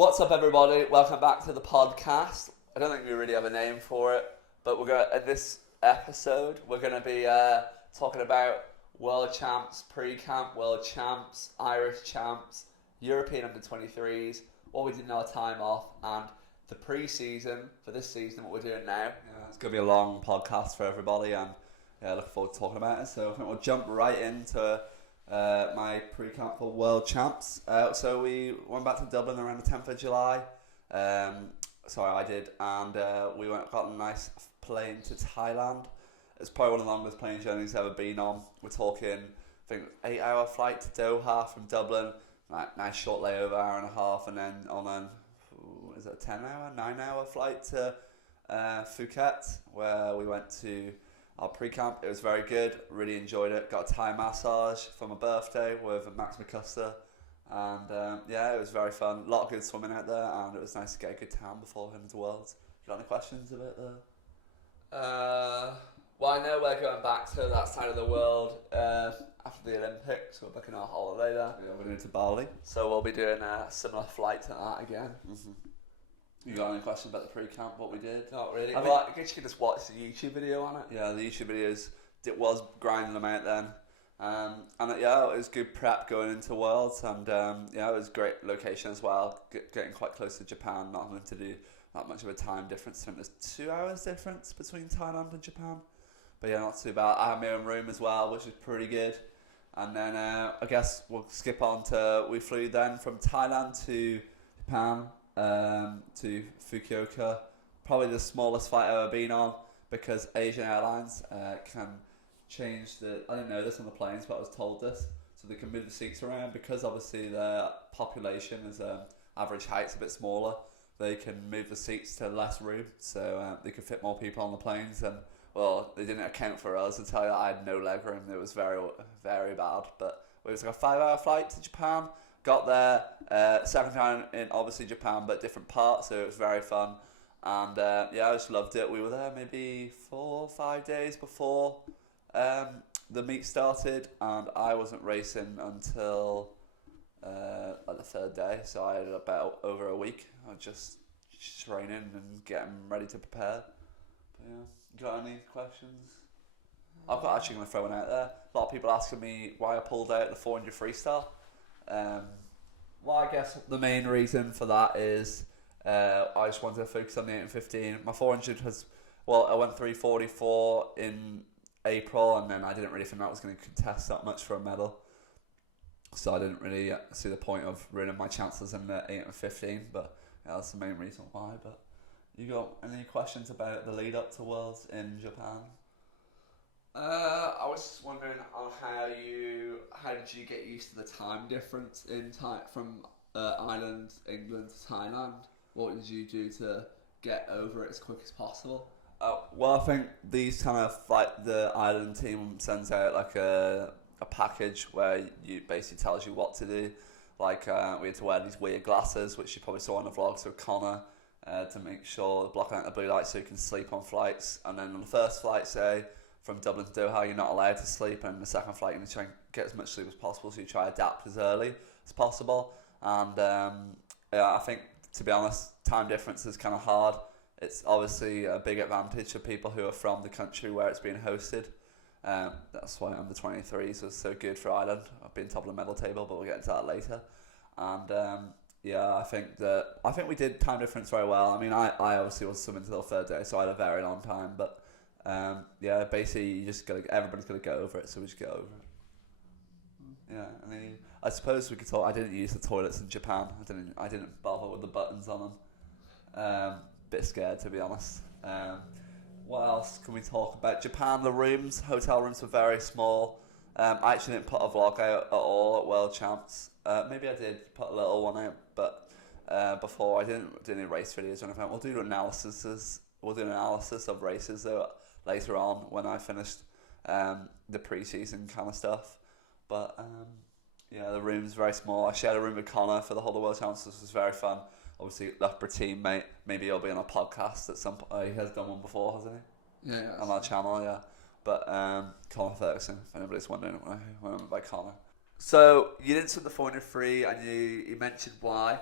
What's up, everybody? Welcome back to the podcast. I don't think we really have a name for it, but in this episode, we're going to be talking about world champs, pre-camp, world champs, Irish champs, European under-23s, what we did in our time off, and the pre-season for this season, what we're doing now. Yeah, it's going to be a long podcast for everybody, and looking forward to talking about it. So I think we'll jump right into my pre-camp for world champs. So we went back to Dublin around the 10th of July. I did, and we got a nice plane to Thailand. It's probably one of the longest plane journeys I've ever been on. We're talking, I think, 8-hour flight to Doha from Dublin. Nice short layover, hour and a half, and then on a 9-hour flight to Phuket, where we went to our pre-camp. It was very good, really enjoyed it. Got a Thai massage for my birthday with Max McCuster, and it was very fun. A lot of good swimming out there, and it was nice to get a good tan before heading to Worlds. You got any questions about that? Well, I know we're going back to that side of the world after the Olympics. We're booking our holiday there. Yeah, we're going to Bali. So we'll be doing a similar flight to that again. Mm-hmm. You got any questions about the pre-camp, what we did? Not really. I guess you could just watch the YouTube video on it. Yeah, the YouTube videos, it was grinding them out then. It was good prep going into Worlds, and it was great location as well, getting quite close to Japan, not having to do that much of a time difference. I think there's 2 hours difference between Thailand and Japan. But yeah, not too bad. I had my own room as well, which was pretty good. And then I guess we'll skip on to, we flew then from Thailand to Japan, to Fukuoka. Probably the smallest flight I've ever been on, because Asian Airlines can change I didn't know this on the planes, but I was told this. So they can move the seats around, because obviously their population is average height's a bit smaller. They can move the seats to less room, so they could fit more people on the planes. And well, they didn't account for us. I tell you, I had no leg room. It was very, very bad. But it was like a 5-hour flight to Japan. Got there, second time in obviously Japan, but different parts, so it was very fun. And I just loved it. We were there maybe 4 or 5 days before the meet started, and I wasn't racing until the third day. So I had about over a week of just training and getting ready to prepare. But yeah. Got any questions? I'm actually going to throw one out there. A lot of people asking me why I pulled out the 400 freestyle. Well, I guess the main reason for that is I just wanted to focus on the 8 and 15. My 400 I went 344 in April, and then I didn't really think that was going to contest that much for a medal. So I didn't really see the point of ruining my chances in the 8 and 15, but yeah, that's the main reason why. But you got any questions about the lead up to Worlds in Japan? I was just wondering on how did you get used to the time difference from Ireland, England to Thailand? What did you do to get over it as quick as possible? Well, I think these kind of the Ireland team sends out like a package where you basically tells you what to do. Like we had to wear these weird glasses, which you probably saw on the vlogs with Connor. To make sure blocking out the blue light so you can sleep on flights. And then on the first flight, say from Dublin to Doha, you're not allowed to sleep, and the second flight you need to try and get as much sleep as possible, so you try to adapt as early as possible. And I think, to be honest, time difference is kind of hard. It's obviously a big advantage for people who are from the country where it's being hosted. That's why under 23s was so good for Ireland. I've been top of the medal table, but we'll get into that later. And I think we did time difference very well. I mean, I obviously was swimming until the third day, so I had a very long time. But basically, you just everybody's got to get over it, so we just get over it. Yeah, I mean, I suppose we could talk. I didn't use the toilets in Japan. I didn't bother with the buttons on them. Bit scared, to be honest. What else can we talk about? Japan, the hotel rooms were very small. I actually didn't put a vlog out at all at World Champs. Maybe I did put a little one out, but before I didn't do any race videos or anything. We'll do an analysis of races though later on when I finished the pre-season kind of stuff. But the room's very small. I shared a room with Connor for the whole of World Champs. This was very fun. Obviously, Loughborough teammate. Maybe he'll be on a podcast at some point. He has done one before, hasn't he? Yeah. On our channel, yeah. But Connor Ferguson, if anybody's wondering when I'm by Connor. So you didn't swim the 400 free, and you mentioned why.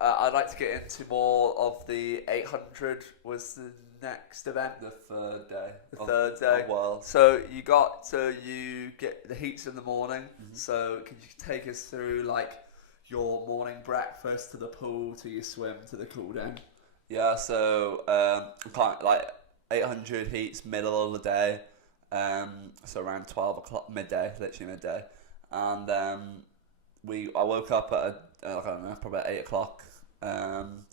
I'd like to get into more of the 800 was the next event. The third day. The third day. Of World. So you get the heats in the morning. So can you take us through like your morning breakfast to the pool to your swim to the cool down? Yeah, so like 800 heats middle of the day, so around 12 o'clock, literally midday, and I woke up at I don't know, probably at 8 o'clock, and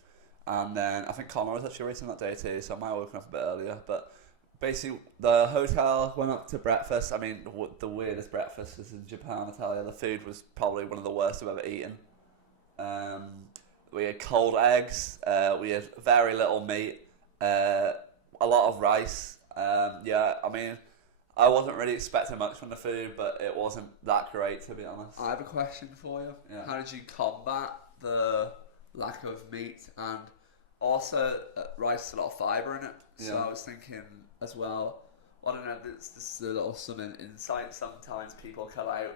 then I think Connor was actually racing that day too, so I might have woken up a bit earlier, but basically the hotel went up to breakfast. I mean, the weirdest breakfast was in Japan, I tell you. The food was probably one of the worst I've ever eaten. We had cold eggs, we had very little meat, a lot of rice. Yeah, I mean, I wasn't really expecting much from the food, but it wasn't that great, to be honest. I have a question for you. Yeah. How did you combat the lack of meat, and also rice has a lot of fibre in it? So Yeah. I was thinking as well, I don't know, this is a little some insight. Sometimes people cut out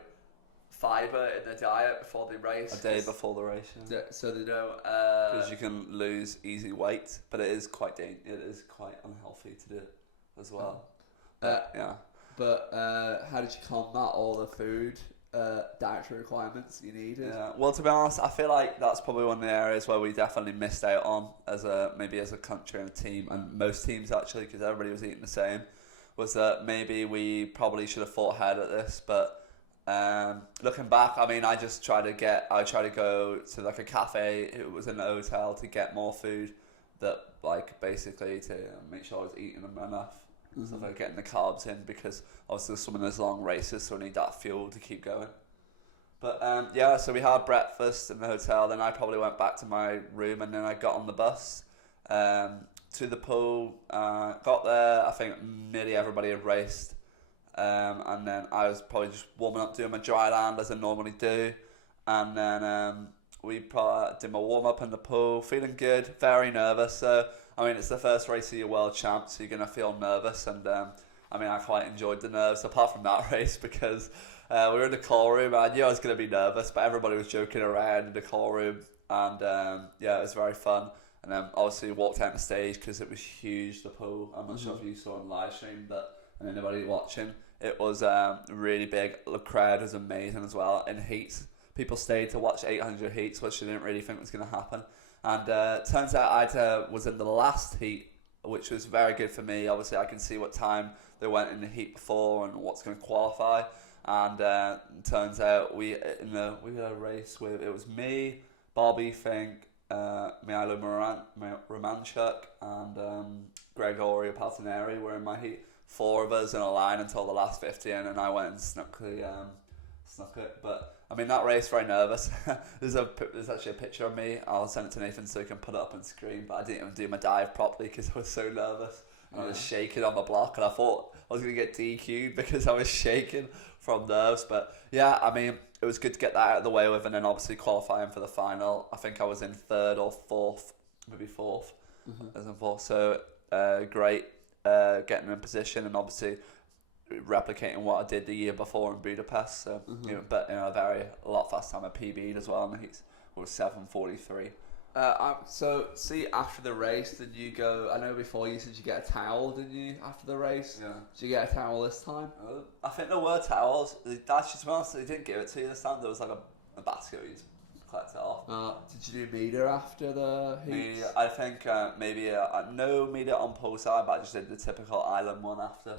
fibre in their diet before they race. A day before the race, yeah. So they don't... Because you can lose easy weight, but it is quite unhealthy to do it as well. Yeah. But how did you combat all the food dietary requirements you needed? Yeah. Well, to be honest, I feel like that's probably one of the areas where we definitely missed out on as a country and a team, and most teams actually, because everybody was eating the same. Was that maybe we probably should have fought ahead at this, but looking back, I mean, I tried to go to like a cafe. It was in the hotel to get more food, that like basically to make sure I was eating them enough. So like getting the carbs in, because obviously swimming those long races, so we need that fuel to keep going. But yeah, so we had breakfast in the hotel, then I probably went back to my room, and then I got on the bus to the pool. Got there, I think nearly everybody had raced, and then I was probably just warming up, doing my dry land as I normally do, and then we did my warm up in the pool, feeling good, very nervous. So I mean, it's the first race of your world champ, so you're gonna feel nervous, and I mean, I quite enjoyed the nerves apart from that race, because we were in the call room. I knew I was gonna be nervous, but everybody was joking around in the call room, and yeah, it was very fun. And then obviously walked out on the stage because it was huge, the pool. I'm not sure if you saw on live stream, but and anybody watching, it was really big. The crowd was amazing as well. In heats, people stayed to watch 800 heats, which I didn't really think was going to happen. And turns out I was in the last heat, which was very good for me. Obviously, I can see what time they went in the heat before and what's going to qualify. And turns out we had a race with, it was me, Bobby Fink, Mihailo Romanchuk, and Gregorio Paltineri were in my heat. 4 of us in a line until the last 50 in, and I went and snuck it. But I mean, that race, very nervous. There's actually a picture of me. I'll send it to Nathan so he can put it up on screen. But I didn't even do my dive properly because I was so nervous. I was shaking on the block, and I thought I was going to get DQ'd because I was shaking from nerves. But yeah, I mean, it was good to get that out of the way with, and then obviously qualifying for the final. I think I was in 3rd or 4th, maybe 4th. As in 4th. So great getting in position, and obviously replicating what I did the year before in Budapest. So, but a lot faster time. I PB'd as well, and it was 7:43. So see, after the race, did you go? I know before you said you get a towel, didn't you? After the race, yeah. Did you get a towel this time? I think there were towels. Actually, to be honest, they didn't give it to you this time. There was like a basket where you collect it off. Did you do media after the heats? Media, I think maybe no media on poolside, but I just did the typical island one after.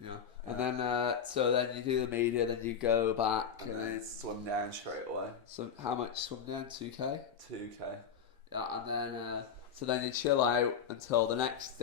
Yeah. And then, so then you do the media, then you go back, and then swim down straight away. So how much swim down? 2k. 2k. Yeah, and then so then you chill out until the next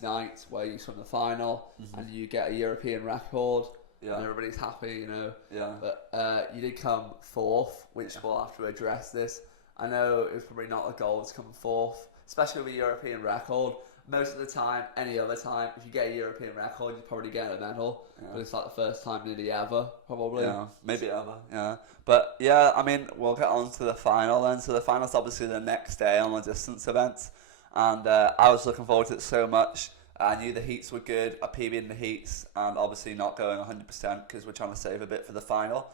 night, where you swim the final, and you get a European record. Yeah. And everybody's happy, Yeah. But you did come 4th, which we'll have to address this. I know it was probably not a goal to come 4th, especially with a European record. Most of the time, any other time, if you get a European record, you probably get a medal. Yeah. But it's like the first time nearly ever, probably. Yeah, maybe ever, yeah. But yeah, I mean, we'll get on to the final then. So the final's obviously the next day on the distance event. And I was looking forward to it so much. I knew the heats were good. I PB'd in the heats, and obviously not going 100% because we're trying to save a bit for the final.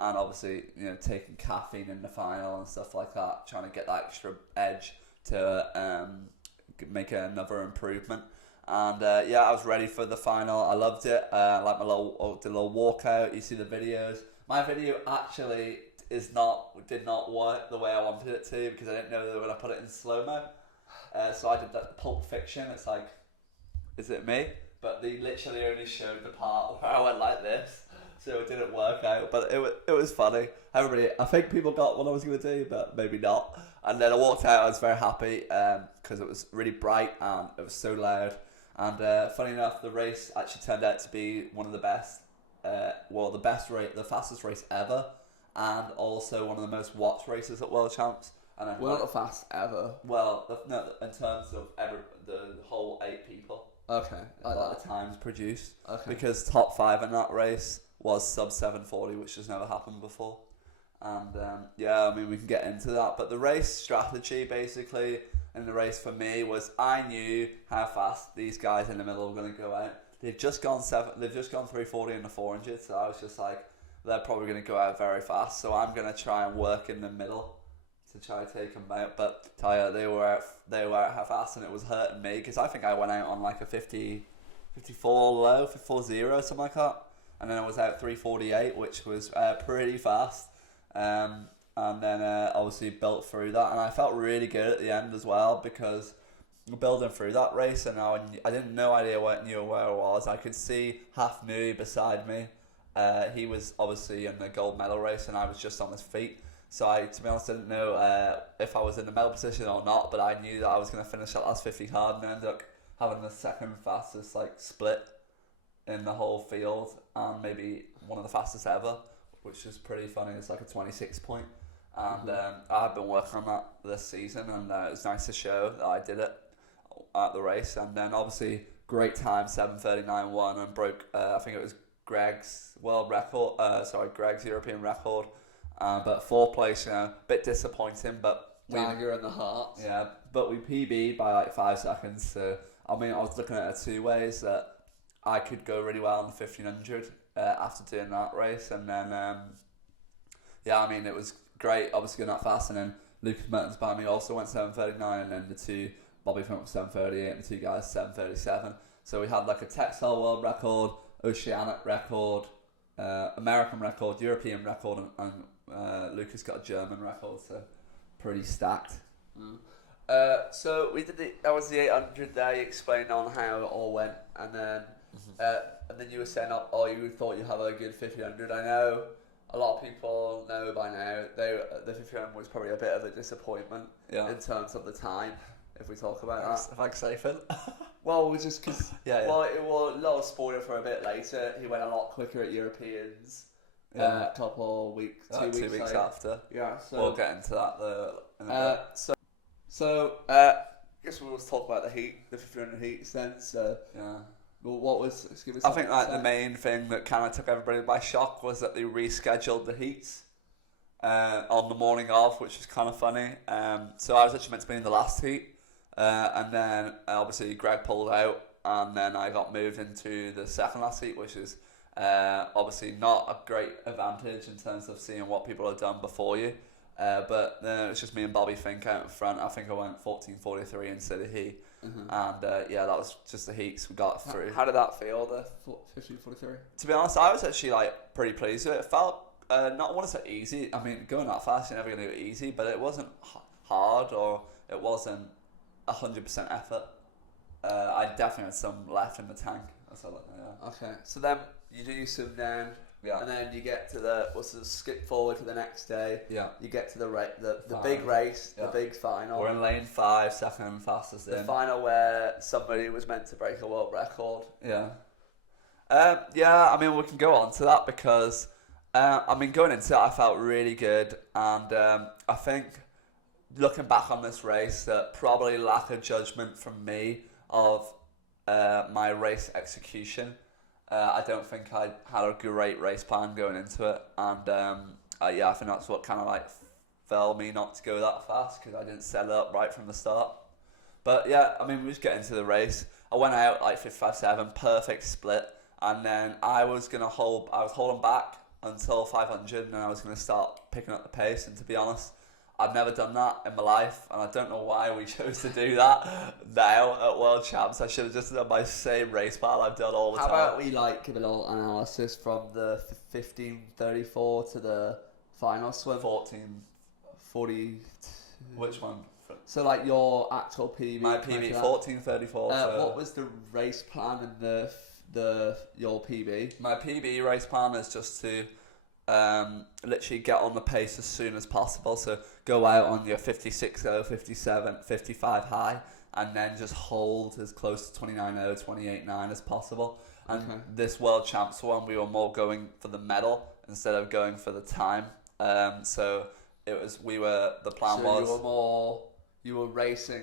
and obviously, taking caffeine in the final and stuff like that, trying to get that extra edge to make another improvement. And I was ready for the final. I loved it. Like did a little walkout. You see the videos. My video actually did not work the way I wanted it to, because I didn't know they were gonna put it in slow mo. So I did that Pulp Fiction. It's like, is it me? But they literally only showed the part where I went like this, so it didn't work out. But it was funny. I think people got what I was gonna do, but maybe not. And then I walked out. I was very happy because it was really bright and it was so loud. And funny enough, the race actually turned out to be one of the best, the fastest race ever, and also one of the most watched races at World Champs. And Well, not the fast ever. well, no, in terms of the whole 8 people. Okay. Like the times produced. Okay. Because top 5 in that race was sub 7:40, which has never happened before. And we can get into that. But the race strategy, basically, in the race for me was, I knew how fast these guys in the middle were going to go out. They've just gone 340 in the 400, so I was just like, they're probably going to go out very fast. So I'm going to try and work in the middle to try to take them out. But tell you, they were out how fast, and it was hurting me, because I think I went out on like a 54 low, 54.0, something like that. And then I was out 348, which was pretty fast. And then obviously built through that, and I felt really good at the end as well, because building through that race, and I didn't no idea where I was. I could see Half Nui beside me. He was obviously in the gold medal race, and I was just on his feet. So to be honest, I didn't know if I was in the medal position or not, but I knew that I was going to finish that last 50 hard, and ended up having the second fastest split in the whole field, and maybe one of the fastest ever, which is pretty funny. It's like a 26 point. And I've been working on that this season, and it was nice to show that I did it at the race. And then obviously great time, 7:39.1, and broke I think it was Greg's world record, Greg's European record. But 4th place, a bit disappointing, but Dagger in the heart. Yeah, but we PB'd by like 5 seconds. So I was looking at it 2 ways, that I could go really well in the 1500 after doing that race, and then it was great, obviously going that fast. And then Lucas Mertens by me also went 7:39, and then the 2, Bobby Fink was 7:38, and the 2 guys 7:37. So we had like a textile world record, oceanic record, American record, European record, and Lucas got a German record, so pretty stacked. So we did that was the 800 there. You explained on how it all went, and then you were saying you thought you had a good 1500. I know a lot of people know by now the 1500 was probably a bit of a disappointment in terms of the time, if we talk about that. Thanks, Nathan. Well, it was just because Well, it was a little spoiler for a bit later. He went a lot quicker at Europeans. A couple weeks, 2 weeks after. Yeah, so we'll get into that in a bit. I guess we'll talk about the heat, the 1500 heats then. So yeah. Well, what was? Give us I think the main thing that kind of took everybody by shock was that they rescheduled the heats on the morning of, which was kind of funny. So I was actually meant to be in the last heat, and then obviously Greg pulled out, and then I got moved into the second last heat, which is obviously not a great advantage in terms of seeing what people have done before you. But then it's just me and Bobby Fink out in front. I think I went 14:43 instead of he. And that was just the heats we got through. How did that feel, the 15:43? To be honest, I was actually pretty pleased with it. It felt not, I want to say easy. I mean, going that fast, you're never going to do it easy, but it wasn't hard, or it wasn't 100% effort. I definitely had some left in the tank. Okay, so then you do some then. Yeah. And then you get to the skip forward to the next day. Yeah. You get to the big race, the big final. We're in lane 5, second fastest in. The final where somebody was meant to break a world record. Yeah. I mean, we can go on to that, because going into it, I felt really good, and I think looking back on this race, that probably lack of judgment from me of my race execution. I don't think I had a great race plan going into it, and I think that's what kind of fell me not to go that fast, because I didn't set it up right from the start. But we just get into the race. I went out 55.7, perfect split, and then I was holding back until 500, and then I was going to start picking up the pace. And to be honest, I've never done that in my life, and I don't know why we chose to do that now at World Champs. I should have just done my same race plan I've done all the How time. about we like give a little analysis from the 15:34 to the final swim? 40. Which one? So like your actual PB. My PB 14:34. What was the race plan and your PB? My PB race plan is just to literally get on the pace as soon as possible. So go out on your 56.0, 57, 55 high, and then just hold as close to 29.0, 28.9 as possible. And this World Champs one, we were more going for the medal instead of going for the time. So it was the plan was you were racing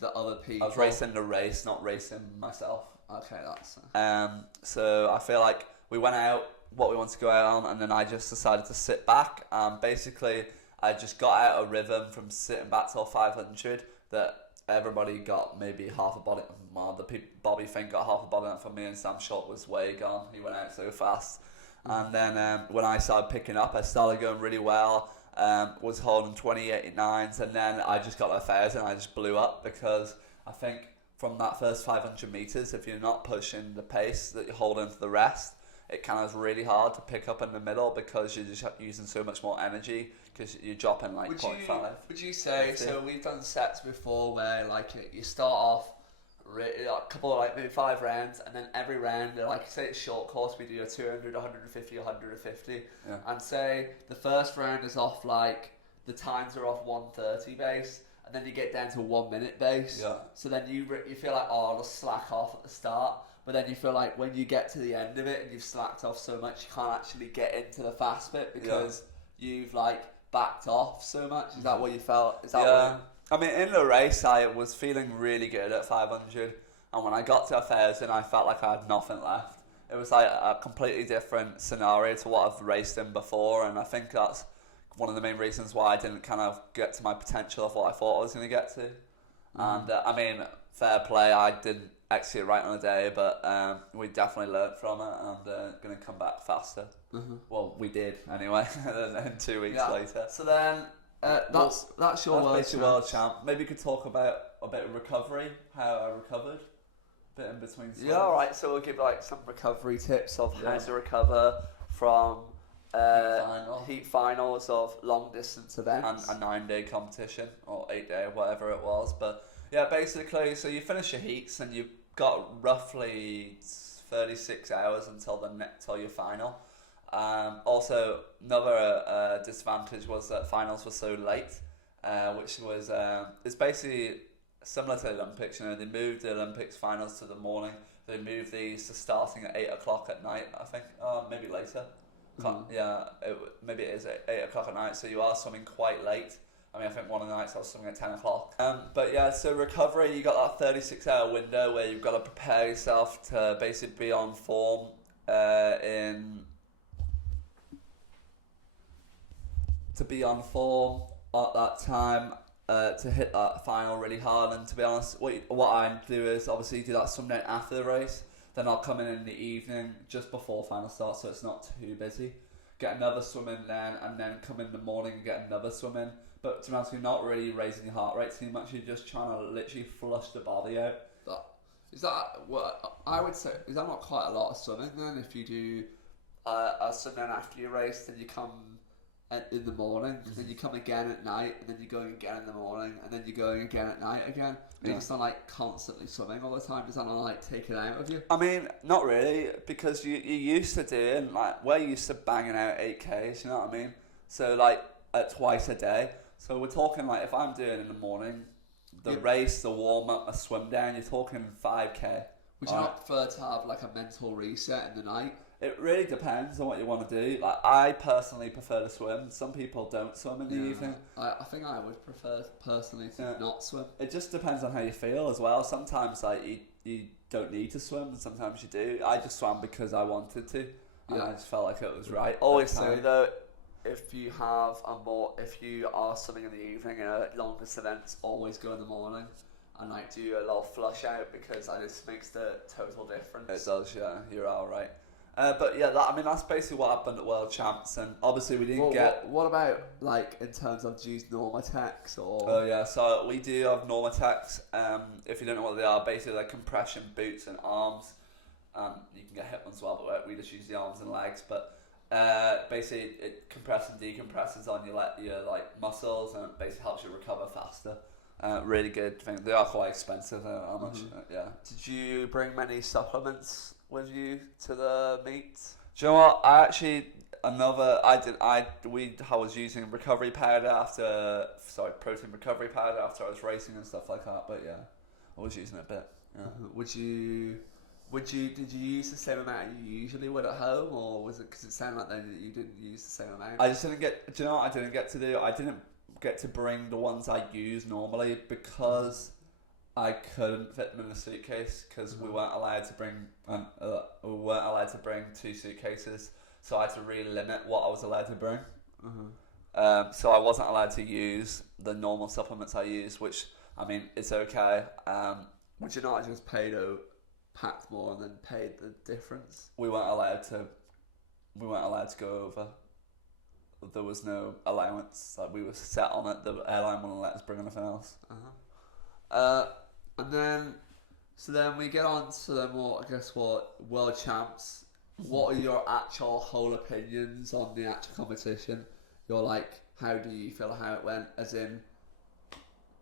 the other people. I was racing the race, not racing myself. Okay, that's. So I feel like we went out what we wanted to go out on, and then I just decided to sit back. Basically, I just got out of rhythm from sitting back till 500. That everybody got maybe half a body. Well, Bobby Fink got half a body for me, and Sam Schultz was way gone. He went out so fast. And then when I started picking up, I started going really well. Was holding 28.9s, and then I just got 1,000. I just blew up because I think from that first 500 meters, if you're not pushing the pace that you're holding for the rest, it kind of is really hard to pick up in the middle because you're just using so much more energy because you're dropping like 0.5. Would you say, so we've done sets before where like you start off a couple of like maybe 5 rounds, and then every round, like say it's short course, we do a 200, 150, 150, and say the first round is off like the times are off 130 base, and then you get down to 1 minute base. So then you feel like, oh, I'll just slack off at the start, but then you feel like when you get to the end of it and you've slacked off so much, you can't actually get into the fast bit because you've like backed off so much. Is that what you felt? Is that I mean, in the race, I was feeling really good at 500, and when I got to 1,000, I felt like I had nothing left. It was like a completely different scenario to what I've raced in before, and I think that's one of the main reasons why I didn't kind of get to my potential of what I thought I was going to get to. And I mean, fair play, I didn't execute right on the day, but we definitely learnt from it, and going to come back faster. Well, we did anyway, and then 2 weeks later. So then that's your world champ. Maybe you could talk about a bit of recovery, how I recovered, a bit in between swims. Yeah, alright, so we'll give like some recovery tips of how to recover from heat finals of long distance events. And a 9-day competition, or 8-day, whatever it was. But yeah, basically, so you finish your heats and you've got roughly 36 hours until your final. Also, another disadvantage was that finals were so late, which was it's basically similar to the Olympics. You know, they moved the Olympics finals to the morning. They moved these to starting at 8 o'clock at night. I think, maybe later. Maybe it is 8 o'clock at night. So you are swimming quite late. I mean, I think one of the nights I was swimming at 10 o'clock. But yeah, so recovery, you got that 36-hour window where you've got to prepare yourself to basically be on form at that time, to hit that final really hard. And to be honest, what I do is obviously do that some night after the race, then I'll come in the evening just before final start, so it's not too busy, get another swim in then, and then come in the morning and get another swim in. But to be honest, you're not really raising your heart rate too much, you're just trying to literally flush the body out. Is that what I would say? Is that not quite a lot of swimming then? If you do a swim then after your race, then you come in the morning, and then you come again at night, and then you're going again in the morning, and then you're going again at night again. You're just not like constantly swimming all the time. Does that not like take it out of you? I mean, not really, because you used to doing like, we're used to banging out 8Ks, you know what I mean? So like twice a day. So we're talking like, if I'm doing in the morning, the race, the warm up, a swim down, you're talking 5K. Would you not prefer to have like a mental reset in the night? It really depends on what you want to do. Like, I personally prefer to swim. Some people don't swim in the evening. I think I would prefer personally to not swim. It just depends on how you feel as well. Sometimes like you don't need to swim, and sometimes you do. I just swam because I wanted to, and I just felt like it was right. Always say though, if you are swimming in the evening in a longest events, always go in the morning. And like do a little flush out, because that just makes the total difference. It does, yeah. You're all right. But yeah, that's basically what happened at World Champs, and obviously we didn't get. What about like in terms of do you use Normatex or? Oh yeah, so we do have Normatex. If you don't know what they are, basically they're compression boots and arms. You can get hip ones as well, but we just use the arms and legs. But basically it compresses and decompresses on your like muscles, and it basically helps you recover faster. Really good thing. They are quite expensive. How much? Yeah. Did you bring many supplements with you to the meet? Do you know what? I was using recovery powder protein recovery powder after I was racing and stuff like that. But yeah, I was using it a bit. Yeah. Did you use the same amount you usually would at home, or was it because it sounded like then that you didn't use the same amount? I just didn't get. Do you know what I didn't get to do? I didn't get to bring the ones I use normally because I couldn't fit them in a suitcase because we weren't allowed to bring 2 suitcases, so I had to really limit what I was allowed to bring. So I wasn't allowed to use the normal supplements I use, which I mean it's okay. Would you not have just packed more and then paid the difference? We weren't allowed to go over. There was no allowance. Like we were set on it. The airline wouldn't let us bring anything else. And then we get on to the more, World Champs. What are your actual whole opinions on the actual competition? You're like, how do you feel how it went? As in,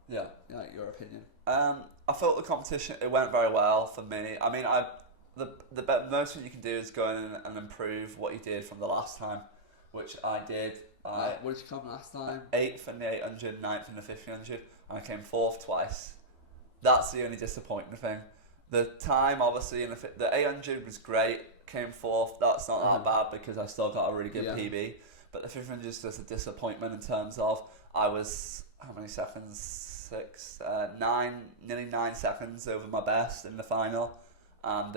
yeah, like your opinion. I felt the competition, it went very well for me. I mean, the most thing you can do is go in and improve what you did from the last time, which I did. What did you come last time? 8th in the 800, 9th in the 1500, and I came 4th twice. That's the only disappointing thing. The time, obviously, in the 800 was great, came 4th. That's not that bad because I still got a really good PB. But the 1500 is just a disappointment in terms of I was, how many seconds? Nearly 9 seconds over my best in the final. And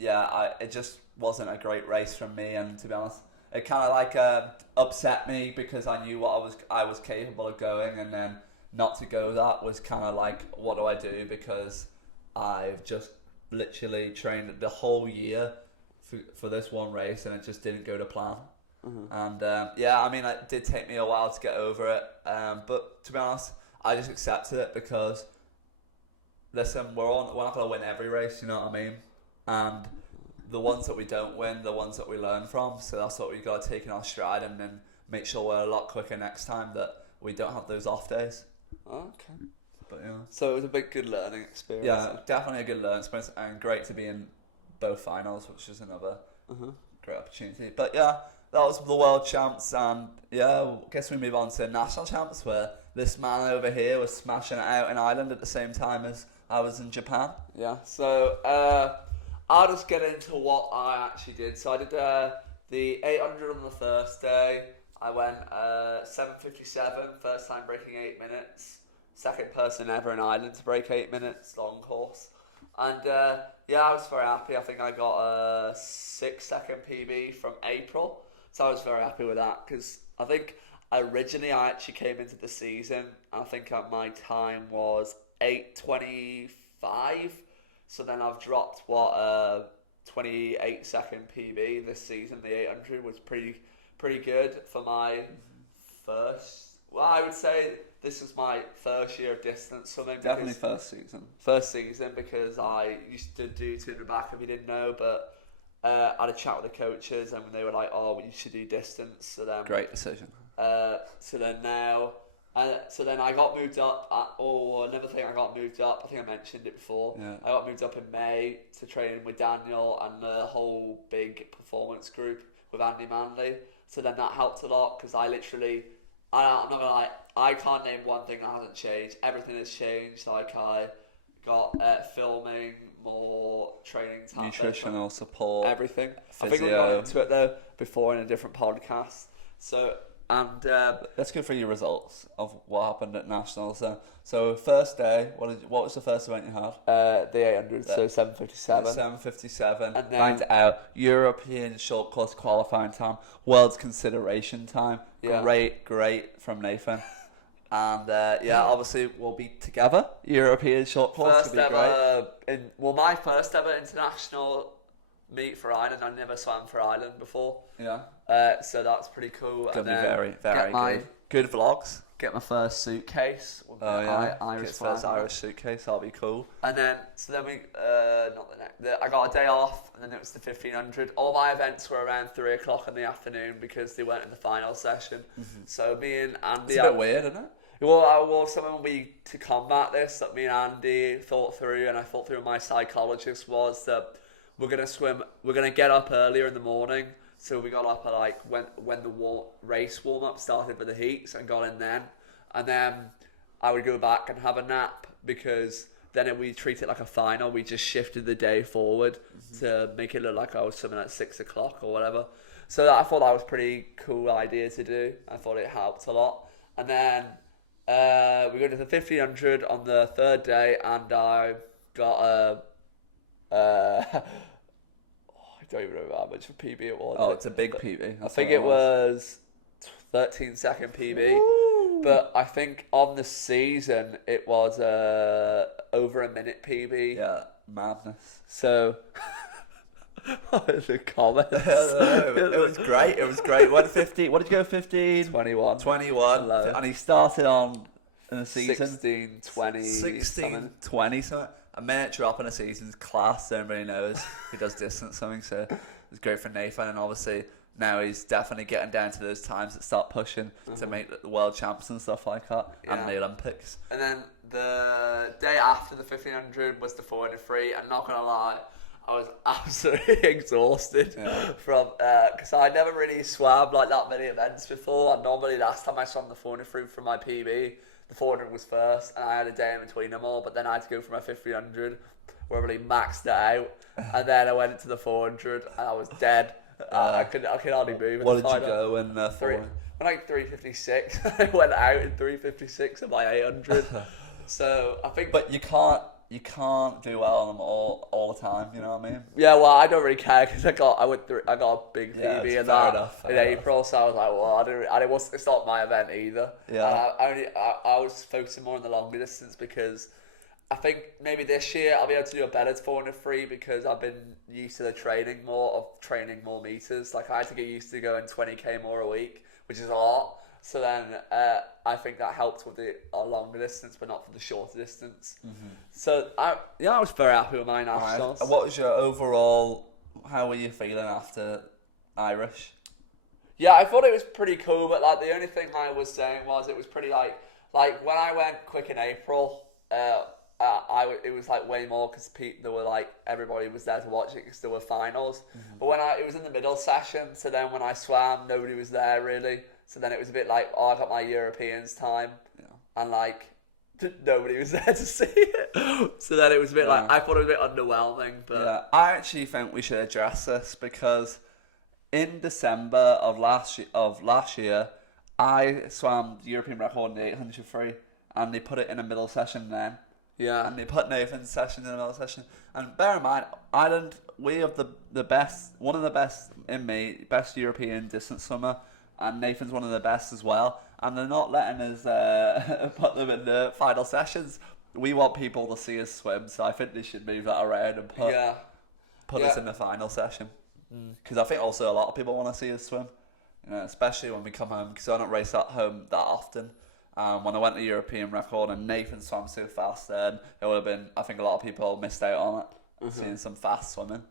it just wasn't a great race from me. And to be honest, it kind of like upset me because I knew what I was capable of going, and then not to go that was kind of like, what do I do? Because I've just literally trained the whole year for this one race, and it just didn't go to plan. And I mean, it did take me a while to get over it, but to be honest, I just accepted it because listen, we're not going to win every race, you know what I mean? And the ones that we don't win, the ones that we learn from, so that's what we've got to take in our stride, and then make sure we're a lot quicker next time, that we don't have those off days. Okay. But yeah. So it was a big good learning experience. Yeah, definitely a good learning experience, and great to be in both finals, which is another great opportunity. But yeah, that was the World Champs, and yeah, I guess we move on to National Champs, where this man over here was smashing it out in Ireland at the same time as I was in Japan. Yeah, so I'll just get into what I actually did. So I did the 800 on the first day. I went 7:57, first time breaking 8 minutes. Second person ever in Ireland to break 8 minutes, long course. And I was very happy. I think I got a 6-second PB from April. So I was very happy with that because I think originally I actually came into the season, and I think my time was 8:25. So then I've dropped 28-second PB this season. The 800 was pretty good for my first. Well, I would say this is my first year of distance swimming. Definitely first season. First season, because I used to do 200 back if you didn't know, but I had a chat with the coaches and they were like, "Oh, well, you should do distance." So then, great decision. So then I got moved up. Another thing, I got moved up. I think I mentioned it before. Yeah. I got moved up in May to train with Daniel and the whole big performance group with Andy Manley. So then that helped a lot because I'm not gonna lie, I can't name one thing that hasn't changed. Everything has changed. Like I got filming, more training time, nutritional support, everything. Physio. I think we got into it though before in a different podcast. So let's go through your results of what happened at Nationals. So first day, what was the first event you had? The 800, so 7:57. 7:57. And then banged it out. European short course qualifying time, world's consideration time. Yeah. Great from Nathan. And obviously we'll be together. European short course could be great. My first ever international meet for Ireland. I never swam for Ireland before. Yeah. So that's pretty cool. Gonna And be then very, very good. Good vlogs. Get my first suitcase. Oh yeah. Irish Get first flag. Irish suitcase. That'll be cool. And then, so then we, not the next, I got a day off, and then it was the 1500. All my events were around 3 o'clock in the afternoon because they weren't in the final session. So me and Andy... It's a bit weird, isn't it? Well, something to combat this that me and Andy thought through, and I thought through with my psychologist, was that we're going to get up earlier in the morning. So we got up at like when the race warm-up started for the heats, and got in then. And then I would go back and have a nap, because then we treat it like a final. We just shifted the day forward to make it look like I was swimming at 6 o'clock or whatever. So I thought that was a pretty cool idea to do. I thought it helped a lot. And then we go to the 1500 on the third day, and I got I don't even know how much of a PB it was. Oh, it's a big PB. I think it was 13-second PB. Woo! But I think on the season it was over a minute PB. Yeah, madness. So, what are the comments? It was great. It was great. What did you go? 15? 21. 21. And he started on in the season 16, 20. 16, 20 something. A minute drop in a season's class. Everybody knows he does distance swimming, so it's great for Nathan. And obviously now he's definitely getting down to those times that start pushing to make the world champs and stuff like that, and the Olympics. And then the day after the 1500 was the 400 free, and not gonna lie, I was absolutely exhausted from because I never really swam like that many events before. And normally last time I swam the 400 free for my PB, the 400 was first, and I had a day in between them all. But then I had to go for my 1500, where I really maxed it out, and then I went into the 400, and I was dead. I could hardly move. What did you go in when like 356? I went out in 356 at my 800. So I think. But you can't do well on them all the time. You know what I mean? Yeah, well, I don't really care, because I got a big PB in that in April, so I was like, well, it's not my event either. Yeah. I was focusing more on the longer distance, because I think maybe this year I'll be able to do a better 400 free, because I've been used to the training more meters. Like I had to get used to going 20k more a week, which is a lot. So then I think that helped with the longer distance, but not for the shorter distance. So I was very happy with my nationals. What was your overall? How were you feeling after Irish? Yeah, I thought it was pretty cool, but like the only thing I was saying was it was pretty like when I went quick in April, it was like way more, because there were like everybody was there to watch it because there were finals. But when it was in the middle session, so then when I swam, nobody was there really. So then it was a bit like, I got my Europeans time, and like nobody was there to see it. So then it was a bit like, I thought it was a bit underwhelming. But I actually think we should address this, because in December of last year, I swam the European record in the 800 free, and they put it in a middle session then. Yeah. And they put Nathan's session in the middle session. And bear in mind, Ireland, we have the best, one of the best best European distance swimmer, and Nathan's one of the best as well. And they're not letting us put them in the final sessions. We want people to see us swim, so I think they should move that around and put us in the final session. Because I think also a lot of people want to see us swim, especially when we come home, because I don't race at home that often. When I went to European record and Nathan swam so fast, then it would have been, I think a lot of people missed out on it, seeing some fast swimming.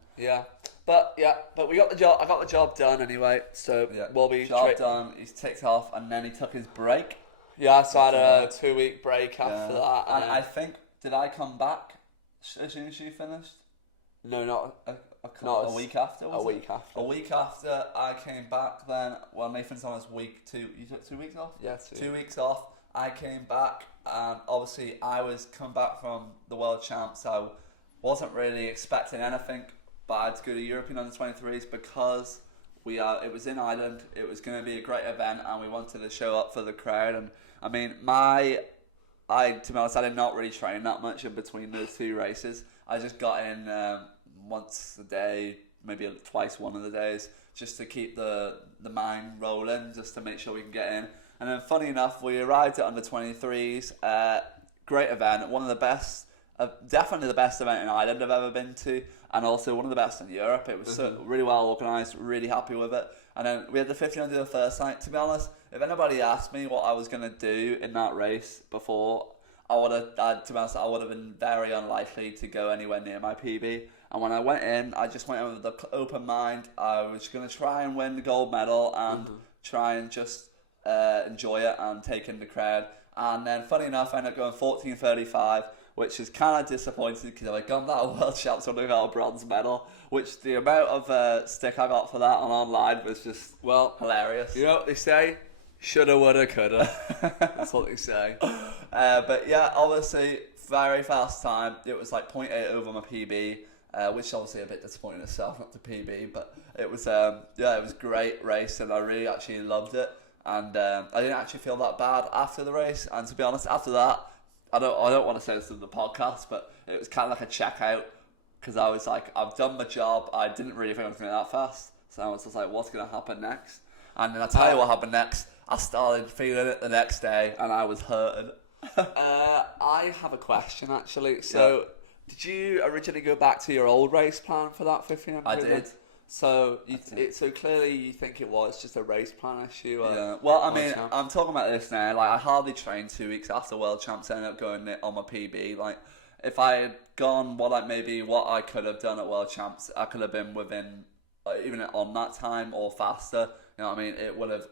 But we got the job. I got the job done anyway. So we'll be job done. He's ticked off, and then he took his break. Yeah, so I had a 2-week break after that. And I think, did I come back as soon as you finished? No, not a week after. A week after. A week after I came back. Then Nathan's on his week 2. You took 2 weeks off. Yeah, 2 weeks off. I came back, and obviously I was come back from the World Champs. So wasn't really expecting anything, but I had to go to European Under-23s because it was in Ireland. It was going to be a great event, and we wanted to show up for the crowd. And I mean, to be honest, I did not really train that much in between those 2 races. I just got in once a day, maybe twice one of the days, just to keep the mind rolling, just to make sure we can get in. And then funny enough, we arrived at Under-23s, great event, one of the best definitely the best event in Ireland I've ever been to, and also one of the best in Europe. It was so really well organised, really happy with it. And then we had the 1500 the first night. To be honest, if anybody asked me what I was going to do in that race before, to be honest, I would have been very unlikely to go anywhere near my PB. And when I went in, I just went in with the open mind. I was going to try and win the gold medal and try and just enjoy it and take in the crowd. And then, funny enough, I ended up going 14:35, which is kind of disappointing because if I'd gone that World Champs, I would have got a bronze medal. Which the amount of stick I got for that online was just hilarious. You know what they say? Shoulda, woulda, coulda. That's what they say. But yeah, obviously, very fast time. It was like 0.8 over my PB, which obviously a bit disappointing itself, not the PB. But it was, it was a great race, and I really actually loved it. And I didn't actually feel that bad after the race. And to be honest, after that, I don't want to say this in the podcast, but it was kind of like a checkout because I was like, I've done my job. I didn't really think I was going to be that fast, so I was just like, what's going to happen next? And then I tell you what happened next. I started feeling it the next day, and I was hurting. I have a question actually. So, did you originally go back to your old race plan for that 1500? I did. So, so clearly you think it was just a race plan issue. Yeah. Well, I mean, I'm talking about this now. Like, I hardly trained 2 weeks after World Champs. I ended up going on my PB. Like, if I had gone what I could have done at World Champs, I could have been within even on that time or faster. You know what I mean? It would have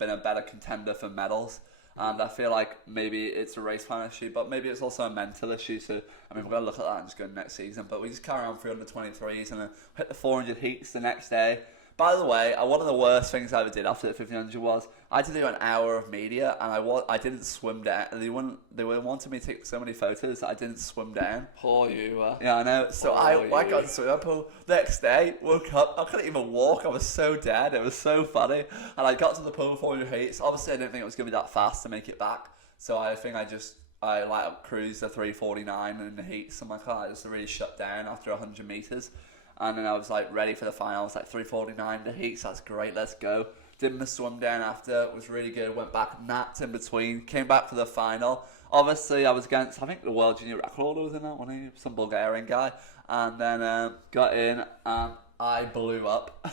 been a better contender for medals. And I feel like maybe it's a race plan issue, but maybe it's also a mental issue. So, I mean, we're going to look at that and just go next season. But we just carry on through on the 23s and then hit the 400 heats the next day. By the way, one of the worst things I ever did after the 1500 was I had to do an hour of media, and I didn't swim down. They wanted me to take so many photos that I didn't swim down. Poor you. Yeah, I know. So I got to the swimming pool. Next day, woke up, I couldn't even walk. I was so dead. It was so funny. And I got to the pool 400 heats. Obviously, I didn't think it was going to be that fast to make it back. So I think I cruised the 3:49 in the heats. I'm like, I just really shut down after 100 meters. And then I was like ready for the final. I was like 3:49 the heats. That's great. Let's go. Did my swim down after. It was really good. Went back, napped in between. Came back for the final. Obviously, I was against, I think the world junior record holder was in that one. Some Bulgarian guy. And then got in and I blew up.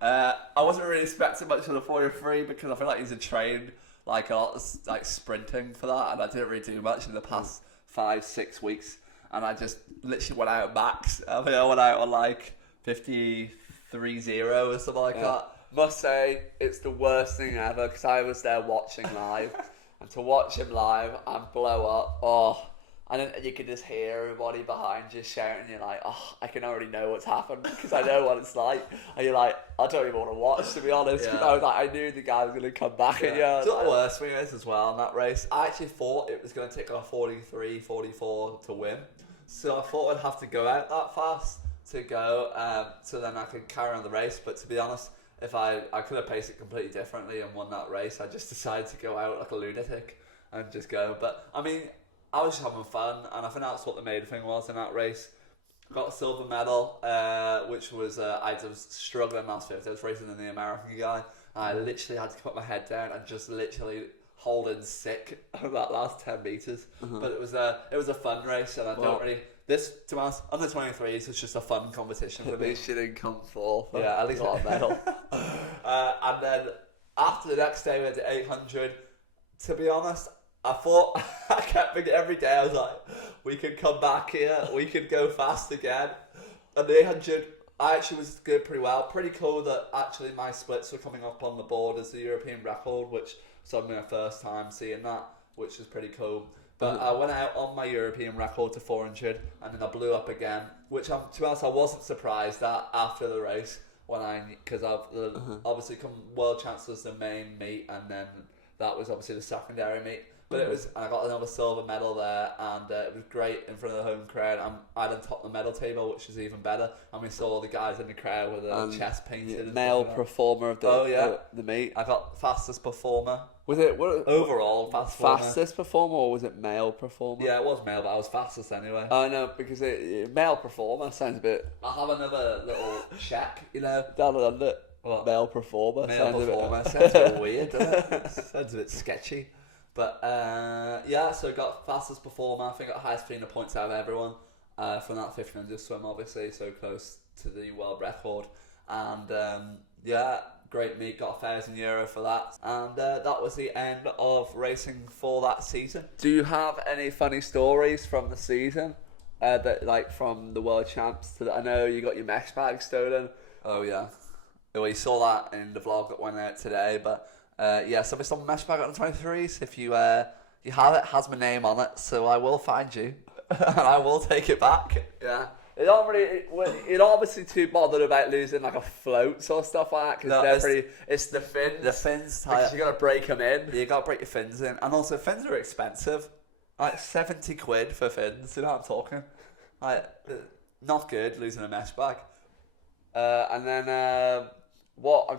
I wasn't really expecting much of the 403 because I feel like he's trained like a lot, like sprinting for that. And I didn't really do much in the past 5-6 weeks. And I just literally went out max. I think I went out on like 53.0 or something like that. Must say, it's the worst thing ever because I was there watching live. And to watch him live and blow up, and then you could just hear everybody behind you shouting. You're like, I can already know what's happened because I know what it's like. And you're like, I don't even want to watch, to be honest. Because I was like, I knew the guy was going to come back at you. So the worst thing is as well in that race, I actually thought it was going to take a 43, 44 to win. So I thought I'd have to go out that fast to go, so then I could carry on the race. But to be honest, if I could have paced it completely differently and won that race. I just decided to go out like a lunatic and just go. But I mean, I was just having fun, and I think that's what the main thing was in that race. Got a silver medal, which was I was struggling last 50. I was racing in the American guy. And I literally had to put my head down and just literally hold in sick that last 10 meters. But it was a fun race, and I don't really. This, to be honest, under 23s was just a fun competition for me. At least you didn't come fourth. Yeah, at least not a medal. And then after the next day we went to 800. To be honest, I thought, I kept thinking every day, I was like, we could come back here, we could go fast again. And the 800, I actually was doing pretty well. Pretty cool that actually my splits were coming up on the board as the European record, which was my first time seeing that, which was pretty cool. But I went out on my European record to 400, and then I blew up again, which, to be honest, I wasn't surprised at after the race, because obviously World Champs was the main meet, and then that was obviously the secondary meet. But it was, and I got another silver medal there, and it was great in front of the home crowd. I didn't top the medal table, which is even better. And we saw all the guys in the crowd with their chest painted. Male performer of the meet. I got fastest performer. Was it overall fastest performer, or was it male performer? Yeah, it was male, but I was fastest anyway. Oh no, because male performer sounds a bit. I'll have another little check, Down under. What? Male performer. Male performer sounds a bit weird, doesn't it? Sounds a bit sketchy. But yeah, so got fastest performer. I think got highest 300 points out of everyone from that 1500 swim, obviously, so close to the world record. And yeah, great meet. Got €1,000 for that. And that was the end of racing for that season. Do you have any funny stories from the season? That like from the world champs I know you got your mesh bag stolen. Oh yeah, well, you saw that in the vlog that went out today. But yeah, so we stole my mesh bag on the 23s. If you you have it, has my name on it, so I will find you and I will take it back. Yeah. You're obviously too bothered about losing like a floats or stuff like that because it's the fins. The fins, because you gotta break them in. You gotta break your fins in, and also fins are expensive. Like 70 quid for fins. You know what I'm talking? Like, not good losing a mesh bag. And then I'm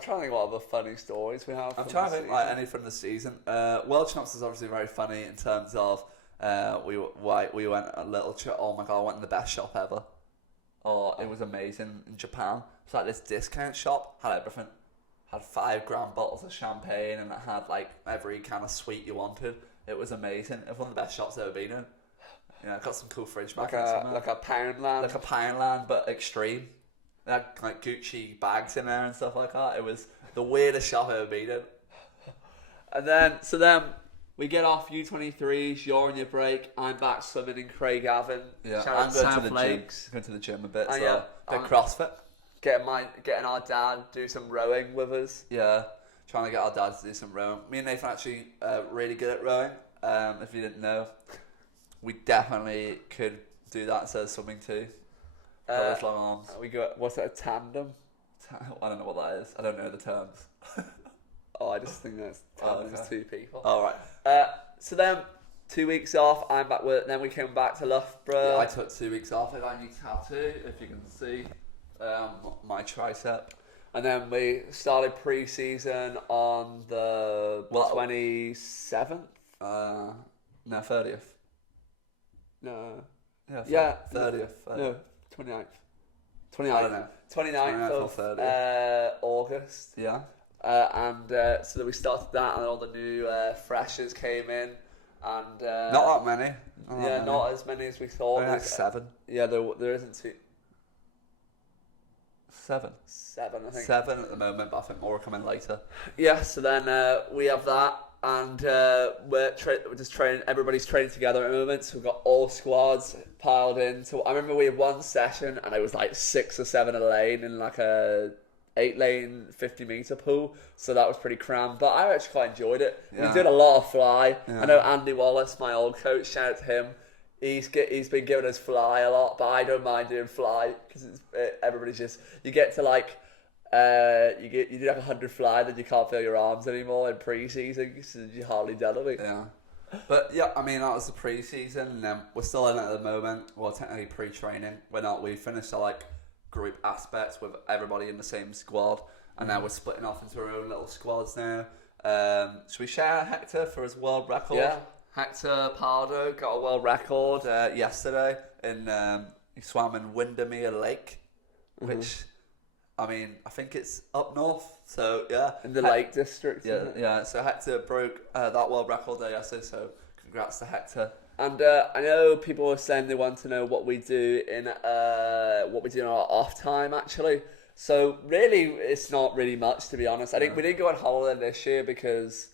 trying to think what other funny stories we have. I'm trying to think like any from the season. World Champs is obviously very funny in terms of we went a little oh my god, I went in the best shop ever. Oh, it was amazing in Japan. It's like this discount shop, had everything. Had 5 grand bottles of champagne, and it had like every kind of sweet you wanted. It was amazing. It was one of the best shops I've ever been in. Yeah, got some cool fridge magnets. Like a Poundland. Like a Poundland, but extreme. They had like Gucci bags in there and stuff like that. It was the weirdest shop I've ever been in. And then we get off U23s, you're on your break, I'm back swimming in Craigavon. Yeah, Shout I'm out going South to the Lakes. gym. Going to the gym a bit. Oh, So yeah. bit CrossFit. Getting our dad do some rowing with us. Yeah, trying to get our dad to do some rowing. Me and Nathan actually really good at rowing. If you didn't know, we definitely could do that instead of swimming too. Got those long arms. We got what's it, a tandem? I don't know what that is. I don't know the terms. Oh, I just think that's tandem's okay. 2 people. All right. So then 2 weeks off, I'm back with. Then we came back to Loughborough. Yeah, I took 2 weeks off. I got a new tattoo, if you can see, my tricep. And then we started pre-season on the 27th. No, 30th. No. Yeah, 30th. No, 29th. I don't know. 29th of 30th. August. Yeah. And so then we started that, and all the new freshers came in, and Not that many. not as many as we thought. Only like 7. Yeah, there isn't 2. 7. 7, I think. 7 at the moment, but I think more are coming later. Yeah, so then we have that, and we're just training. Everybody's training together at the moment. So we've got all squads piled in. So I remember we had one session, and it was like 6 or 7 a lane in like a 8-lane 50-meter pool. So that was pretty crammed, but I actually quite enjoyed it. Yeah. We did a lot of fly. Yeah. I know Andy Wallace, my old coach, shout out to him. He's been giving us fly a lot, but I don't mind doing fly because everybody's just, you get to like you do like 100 fly, then you can't feel your arms anymore in pre-season because you hardly done it. Yeah. But yeah, I mean, that was the pre-season, and then we're still in it at the moment. Well, technically pre-training. We're not. We finished our like group aspects with everybody in the same squad, and now we're splitting off into our own little squads now. Should we share Hector for his world record? Yeah. Hector Pardo got a world record Yesterday in he swam in Windermere Lake, which I mean, I think it's up north. So yeah, in the Lake District. Yeah. So Hector broke that world record there yesterday. So congrats to Hector. And I know people were saying they want to know what we do in our off time actually. So really, it's not really much, to be honest. I think we didn't go on holiday this year because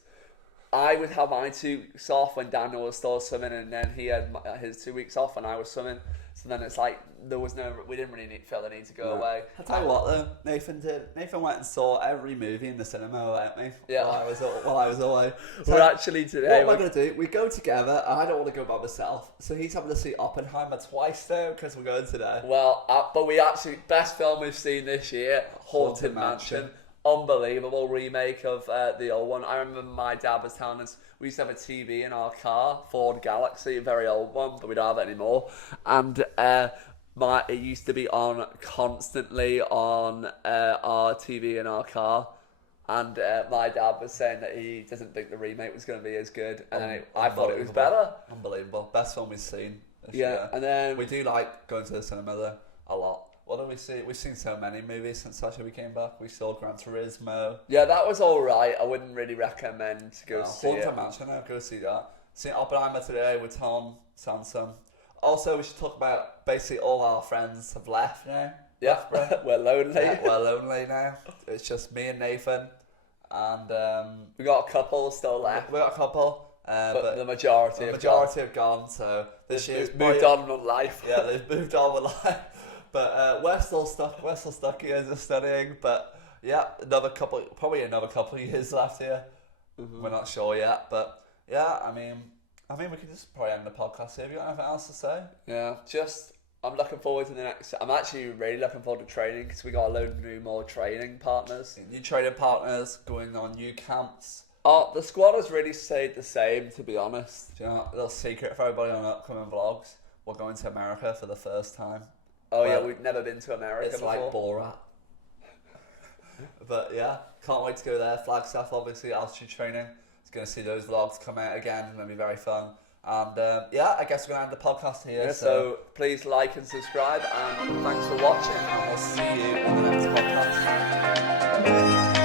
I would have my 2 weeks off when Daniel was still swimming, and then he had his 2 weeks off when I was swimming. So then it's like we didn't really feel the need to go away. I'll tell you what though, Nathan did. Nathan went and saw every movie in the cinema without me while I was away. So we're actually today. What we're going to do, we go together, and I don't want to go by myself. So he's having to see Oppenheimer twice now because we're going today. Well, but we actually, best film we've seen this year, Haunted Mansion. Unbelievable remake of the old one. I remember my dad was telling us we used to have a TV in our car, Ford Galaxy, a very old one, but we don't have it anymore. And it used to be on constantly on our TV in our car. And my dad was saying that he doesn't think the remake was going to be as good, and I thought it was better. Unbelievable, best film we've seen. Yeah, and then we do like going to the cinema though a lot. What do we see? We've seen so many movies since actually we came back. We saw Gran Turismo. Yeah, that was alright. I wouldn't really recommend to go see it. Haunted Mansion, I'll go see that. See Oppenheimer today with Tom Sansom. Also, we should talk about basically all our friends have left now. Yeah, we're lonely. Yeah, we're lonely now. It's just me and Nathan. And we got a couple still left. We got a couple. But the majority have gone. So this year's moved on with life. Yeah, they've moved on with life. But we're still stuck. We're still stuck here just studying. But yeah, probably another couple of years left here. Mm-hmm. We're not sure yet. But yeah, I mean, we can just probably end the podcast here. Have you got anything else to say? Yeah, I'm looking forward to the next. I'm actually really looking forward to training because we got a load of new more training partners. New training partners, going on new camps. The squad has really stayed the same, to be honest. Do you know, a little secret for everybody on upcoming vlogs. We're going to America for the first time. Oh yeah, we've never been to America before. It's like Borat. But yeah, can't wait to go there. Flagstaff, obviously, altitude training. It's going to see those vlogs come out again. It's going to be very fun. And yeah, I guess we're going to end the podcast here. Yeah, so please like and subscribe, and thanks for watching. And we'll see you on the next podcast.